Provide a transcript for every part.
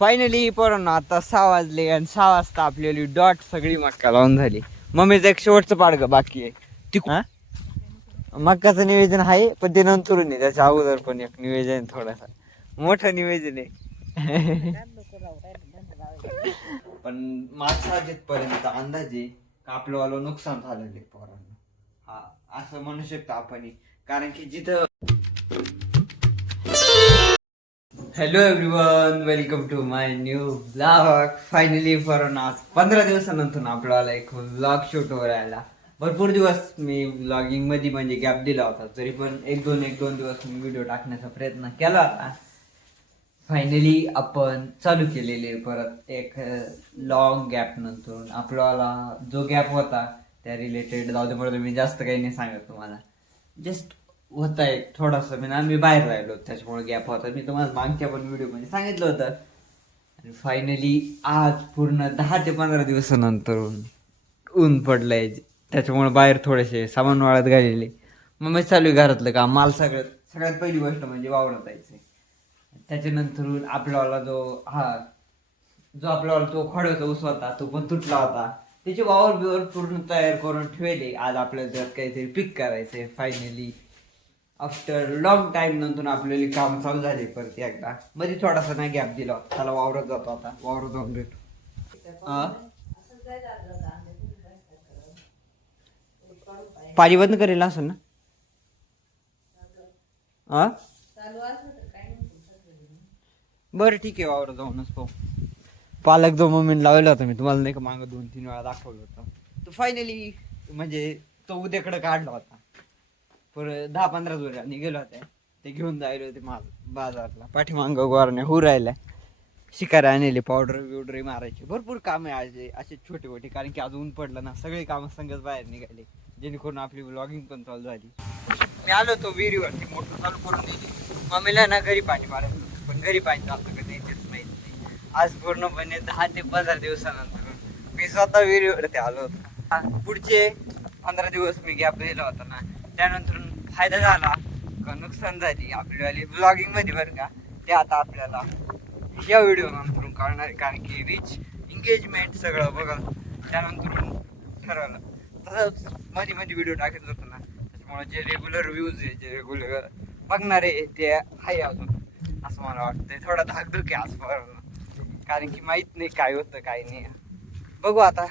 Finally पोरांनो आता 6 वाजले आणि 6 वाजता आपल्याली डॉट सगळी मक्का लावून झाली. मम्मीचं एक शेवटचं पाडग बाकी आहे ती मक्काचं नियोजन आहे, पण ते नंतरून आहे. त्याच्या अगोदर पण एक नियोजन थोडासा मोठं नियोजन आहे. पण माझा जिथपर्यंत अंदाजे आपलं नुकसान झालेलं पोरांना, हा असं म्हणू शकतो आपण. कारण की जिथं hello everyone, welcome to my new blog. Finally फॉरन आज 15 दिवसानंतर आपल्याला एक ब्लॉग शूट वर आला. भरपूर दिवस मी ब्लॉगिंग मध्ये म्हणजे गॅप दिला होता, तरी पण एक दोन दिवस मी व्हिडिओ टाकण्याचा प्रयत्न केला होता. फायनली आपण चालू केलेले परत एक लॉंग गॅप नंतर. आपल्याला जो गॅप होता त्या रिलेटेड जाऊ दे, मी जास्त काही नाही सांगत तुम्हाला. जस्ट होता एक थोडासा मी बाहेर राहिलो त्याच्यामुळे गॅप होता. मी तुम्हाला मागच्या पण व्हिडिओ मध्ये सांगितलं होतं. आणि फायनली आज पूर्ण 10 ते 15 दिवसानंतर ऊन पडलंय, त्याच्यामुळे बाहेर थोडेसे सामान वाळत घालेले. मग मी चालू घरातलं काम. मला सगळ्यात पहिली गोष्ट म्हणजे वावरत जायचंय. त्याच्यानंतर आपल्याला जो आपल्याला तो खडचा ऊस होता तो पण तुटला होता. त्याची वावर बिवर पूर्ण तयार करून ठेवले. आज आपल्याला त्यात काहीतरी पीक करायचंय. फायनली आफ्टर लॉंग टाइम नंतर आपल्याला काम चालू झाले परत एकदा. मध्ये थोडासा नाही गॅप दिला, त्याला वावरत जातो. आता वावरत जाऊन भेटू. पाणी बंद करेल असं ना. बरं ठीक आहे, वावर जाऊनच पाहू. पालक जो मम्मीने लावला होता, मी तुम्हाला नाही का मागं 2-3 वेळा दाखवलं होतं, तो फायनली म्हणजे तो उद्याकडे काढला होता. पर 10-15 जोड्याने गेलो होत्या. ते घेऊन जायला होते बाजारला. पाठीमांग गोरण्या हू राहिल्या. शिकारा आणले, पावडर बिवडर मारायची. भरपूर काम आहे आज असे छोटे मोठे. कारण की आज ऊन पडलं ना, सगळे कामं संगच बाहेर निघाले, जेणेकरून आपली ब्लॉगिंग पण चालू झाली. मी आलो तो विहिरीवरती मोटर चालू करून दिली. मम्मीला ना घरी पाणी मारायचं, पण घरी पाणी चालतं का नाही तेच माहित नाही. आज पूर्णपणे 10 ते 15 दिवसानंतर मी स्वतः विहिरीवरती आलो होतो. पुढचे 15 दिवस मी गॅप दिला होता ना, त्यानंतर फायदा झाला का नुकसान झाली आपल्याला ब्लॉगिंग मध्ये बरं का. ते आता आपल्याला या व्हिडिओ नंतर कळणार आहे. कारण की रीच एंगेजमेंट सगळं बघा त्यानंतर ठरवलं. तसंच मध्ये व्हिडिओ टाकत होतो ना, त्याच्यामुळे जे रेग्युलर व्ह्यूज आहे, जे रेग्युलर बघणारे ते आहे अजून, असं मला वाटतंय. थोडा धाकधूक आहे आज, कारण की माहित नाही काय होतं काय नाही. बघू आता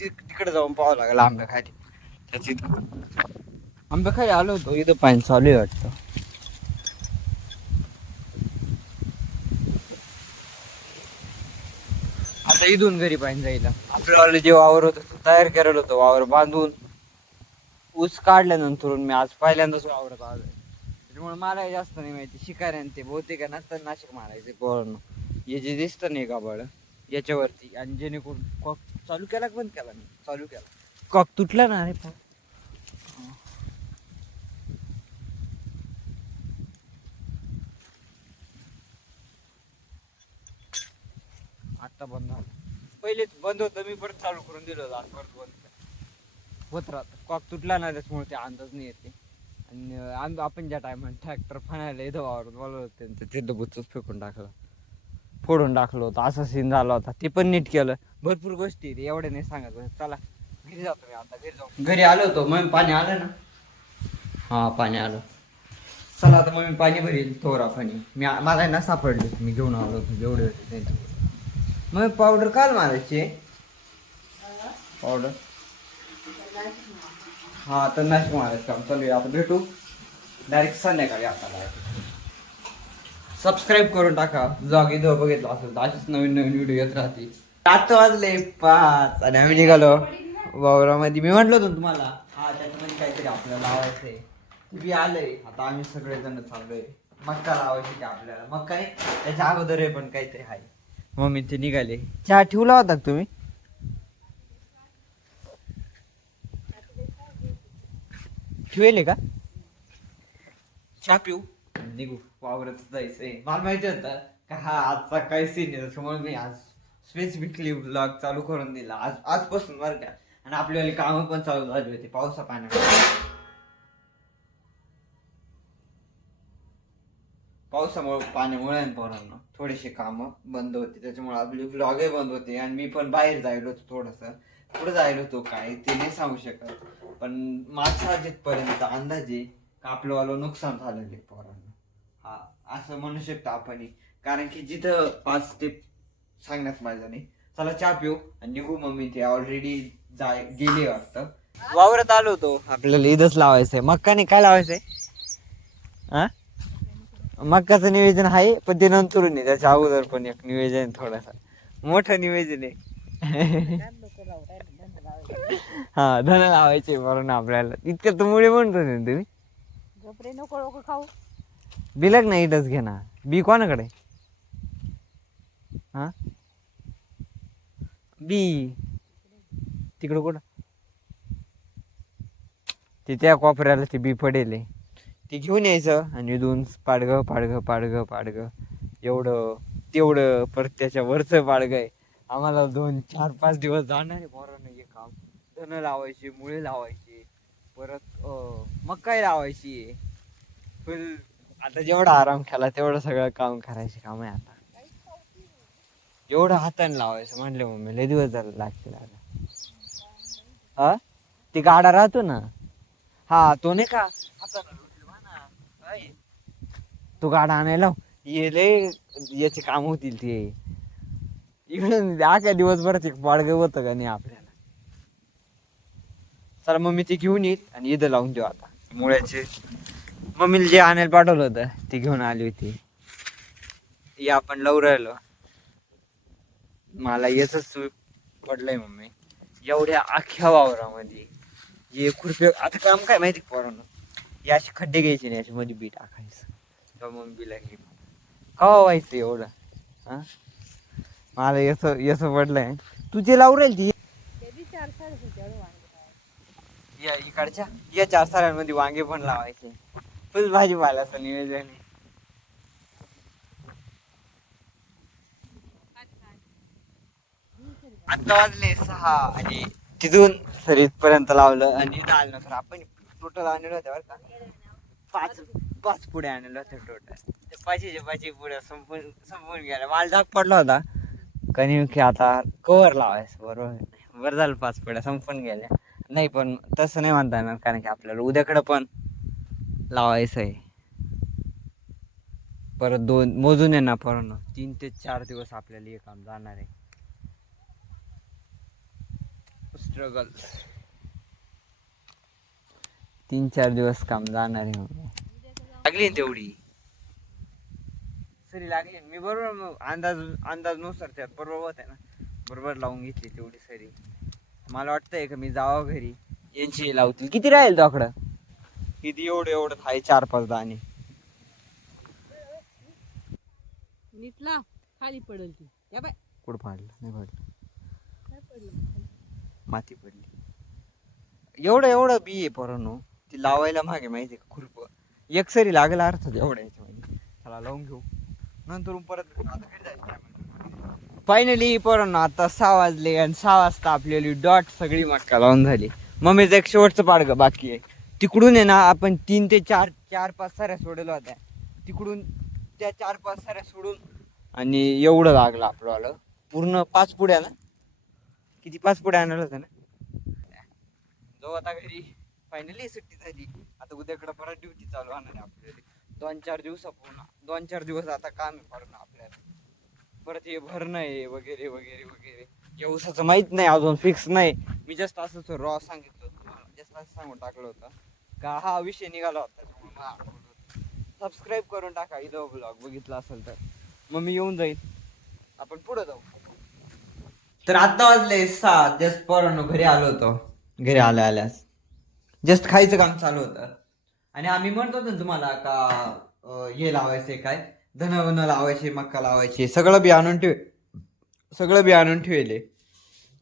तिकडे जाऊन पाहावं लागेल. आंब्या खाली त्याची आंब्या खाली आलो होतो, इथं पाणी चालू आहे वाटतं. आता इथून घरी पाणी जाईल. आपल्याला जे वावर होतं तो तयार करायला होतं, वावर बांधून ऊस काढल्यानंतर मी आज पहिल्यांदाच वावरत आलोय. त्याच्यामुळे मला जास्त नाही माहिती. शिकाऱ्यान ते बहुतेक नंतर नाशिक मारायचे पोरांनो. हे जे दिसतं नाही का बळ याच्यावरती, आणि जेणेकरून कॉक चालू केला बंद केला, मी चालू केला कॉक तुटला ना. अरे आता बंद झालं. पहिलेच बंद होतं, मी परत चालू करून दिलं होतं. आज परत बंद होत राहत. कॉक तुटला ना, त्याच्यामुळे ते अंदाज नाही येते. आणि आपण ज्या टायमात ट्रॅक्टर फणायला इथं वावरत बोलवलं होतं, तिथं बुचच फेकून टाकलं, फोडून टाकलं होतं. असा सीन झाला होता. ते पण नीट केलं. भरपूर गोष्टी एवढ्या नाही सांगत. चला घरी जातो मी आता. घरी आलो होतो. मग पाणी आलं ना. हा पाणी आलं. चला आता मग मी पाणी भरेल थोडा पाणी. मला ना सापडले, मी घेऊन आलो होतो जेवढे होते. मग पावडर काल मारायची पावडर. हा तर नाशिक मारायचं काम चालू आहे. आता भेटू डायरेक्ट संध्याकाळी. आता सबस्क्राईब करून टाका. ब्लॉग इथं बघितलं असेल तर असेच नवीन व्हिडिओ येत राहतील. 7 वाजले 5 आणि आम्ही निघालो वावरामध्ये. मी म्हटलं होतं तुम्हाला, त्याच्यामध्ये काहीतरी आपल्याला लावायचंय. तुम्ही आलंय. आता आम्ही सगळेजण चाललोय. मक्का लावायची आपल्याला. मक्का नाही, त्याच्या अगोदर आहे पण काहीतरी आहे. मम्मी ते निघाले. चहा ठेवला होता तुम्ही? ठेवले का? चहा पिऊ निघू, वावरत जायचंय. मला माहिती होतं का आजचा काय सीन आहे, त्याच्यामुळे मी आज स्पेसिफिकली ब्लॉग चालू करून दिला आजपासून बरं का. आणि आपल्याला कामं पण चालू झाली होती पावसा पाण्यात. पावसामुळे पाण्यामुळे पोरांना थोडेसे काम बंद होते, त्याच्यामुळे आपली व्लॉगही बंद होते. आणि मी पण बाहेर जायलो होतो, थोडस पुढे जायलो होतो, काय ते नाही सांगू शकत. पण माझा जिथपर्यंत अंदाजे आपलं नुकसान झालेलं आहे पोरांना, हा असं म्हणू शकतो आपण. कारण की जिथं 5 ते सांगण्यात माझं नाही. चला चहा पिऊ आणि निघू. मम्मी ते ऑलरेडी गेले वाटतं. वावरात आलो होतो, आपल्याला ईदच लावायचंय. मक्काने काय लावायचंय? हा, मक्काचं नियोजन आहे, पण ते नंतरून नाही, त्याच्या अगोदर पण एक नियोजन थोडासा मोठं नियोजन आहे. हा, धन लावायचे म्हणून आपल्याला इतकं मुळे म्हणतो ना तुम्ही. गपरे नको नको खाऊ. बिलक नाही इथंच घे ना. बी कोणाकडे? हा, बी तिकडं कुठं? ते त्या कोपऱ्याला ते बी पडेल, ते घेऊन यायचं आणि इथून पाडगं पाडगं पाडगं पाडगं एवढं तेवढं, परत त्याच्या वरचं पाडगं आहे. आम्हाला 2-4-5 दिवस जाणार आहे पोरांना हे काम. धन लावायचे, मुळे लावायचे, परत मकाई लावायची. फुल आता जेवढा आराम केला तेवढं सगळं काम करायचे काम आहे आता. एवढं हाताने लावायचं म्हटलं मम्मी, लय दिवस झाले लागतील आता. हा, ते गाडा राहतो ना, हा तो नाही का हाताने तो गाडा आणायला ये लय याचे काम होतील ते. इकडे आख्या दिवसभरात एक बाळग होतं का नाही आपल्याला. चला मम्मी ते घेऊन येईल आणि इथं लावून देऊ आता मुळ्याचे. मम्मीला जे आणायला पाठवलं होतं ते घेऊन आली होती. या आपण लावून राहिलो. मला याच पडलंय मम्मी, एवढ्या अख्ख्या वावरामध्ये हे खुरपे. आता काम काय माहिती पोरांना, हे असे खड्डे घ्यायचे नाही, असे मध्ये बी टाकायचं. मग बी लागली कवा व्हायचं एवढं. हा, मला यस पडलंय. तू ते लावून राहील ती या इकडच्या या 4 साऱ्यांमध्ये वांगे पण लावायचे. फुल भाजीपाल्याचं नियोजन आहे. आता वाजले 6 आणि तिथून सरीत पर्यंत लावलं आणि इथं आलं नंतर आपण टोटल आणलं होतं बरं का. 5 पुढे आणलं होतं टोटल. ते 5 पुढे संपून गेला. मला धाक पडला होता कधी की आता कवर लावायचं. बरं झालं 5 पुढ्या संपून गेल्या. नाही पण तसं नाही म्हणता येणार, कारण की आपल्याला उद्याकडं पण लावायचं आहे. परत 2 मोजून आहे ना पोरांनो, 3 ते 4 दिवस आपल्याला हे काम जाणार आहे. स्ट्रगल 3-4 दिवस काम जाणार आहे. लागली तेवढी सरी लागली. मी बरोबर अंदाज नुसार त्यात बरोबर होत आहे ना, बरोबर लावून घेतली तेवढी सरी. मला वाटतंय का मी जावं घरी, यांची लावतील. किती राहील तो आकडं? किती एवढं आहे, 4-5 दाणे. नीटला खाली पडेल ती. या बाय कुठं पाडलं? नाही पाडलं, काय पडलं? माती पडली. एवढं बी आहे पोरांनो, ती लावायला मागे माहिती का खुरप एक सरी लागला अर्थात एवढ्या याच्यामध्ये. चला लावून घेऊ नंतर परत. फायनली पोरांनो आता 6 वाजले आणि 6 वाजता आपल्याली डॉट सगळी मक्का लावून झाली. मम्मीचं एक शेवटचं पाडगं बाकी आहे. तिकडून आहे ना आपण 3 ते 4-5 साऱ्या सोडल्या होत्या, तिकडून त्या 4-5 साऱ्या सोडून आणि एवढं लागलं आपलं पूर्ण 5 पुड्या ना. किती 5 पुड्या आणलं होतं ना. जाऊ आता घरी. फायनली सुट्टी झाली. आता उद्याकडे परत ड्युटी चालू होणार आहे आपल्याला. 2-4 दिवसापूर्ण 2-4 दिवस आता काम आहे पडणं आपल्याला. परत हे भरणं आहे वगैरे वगैरे वगैरे. या ऊसाचं माहित नाही अजून, फिक्स नाही. मी जस्ट असं रॉ सांगितलं होतं तुम्हाला, जस्ट असं सांगून टाकलं होतं का हा विषय निघाला होता. सबस्क्राईब करून टाका इथं ब्लॉग बघितला असेल तर. मग मी येऊन जाईल, आपण पुढे जाऊ. तर आता वाजले 6. जस्ट पोरांनो घरी आलो होतो. घरी आल्यास जस्ट खायचं काम चालू होतं. आणि आम्ही म्हणतो ना तुम्हाला का हे लावायचे काय धन लावायचे, मक्का लावायचे, सगळं बी आणून ठेवले.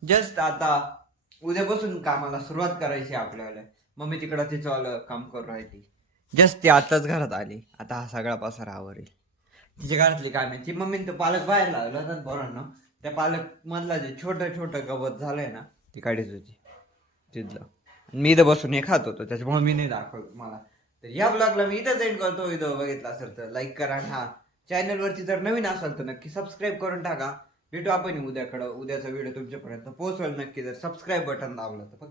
जस्ट आता उद्यापासून कामाला सुरुवात करायची आपल्याला. मम्मी तिकडं तिचं काम करून राहिली. जस्ट ती आताच घरात आली. आता हा सगळा पसारा आवरेल. तिच्या घरातली कामे ती मम्मीने तो पालक बाहेर लावला होता पोरांना. त्या पालक मधला जे छोटं गवत झालंय ना, ती काढीत होती तिथलं. मी इथं बसून हे खात होतो, त्याच्यामुळे मी नाही दाखवलं मला. तर या ब्लॉगला मी इथं एंड करतो. व्हिडिओ बघितला असेल तर लाईक करा आणि हा चॅनल वरती जर नवीन असाल तर नक्की सबस्क्राईब करून टाका. भेटू आपण उद्याकडं. उद्याचा व्हिडिओ तुमच्यापर्यंत पोहोचवेल नक्की जर सबस्क्राईब बटन दाबलं तर.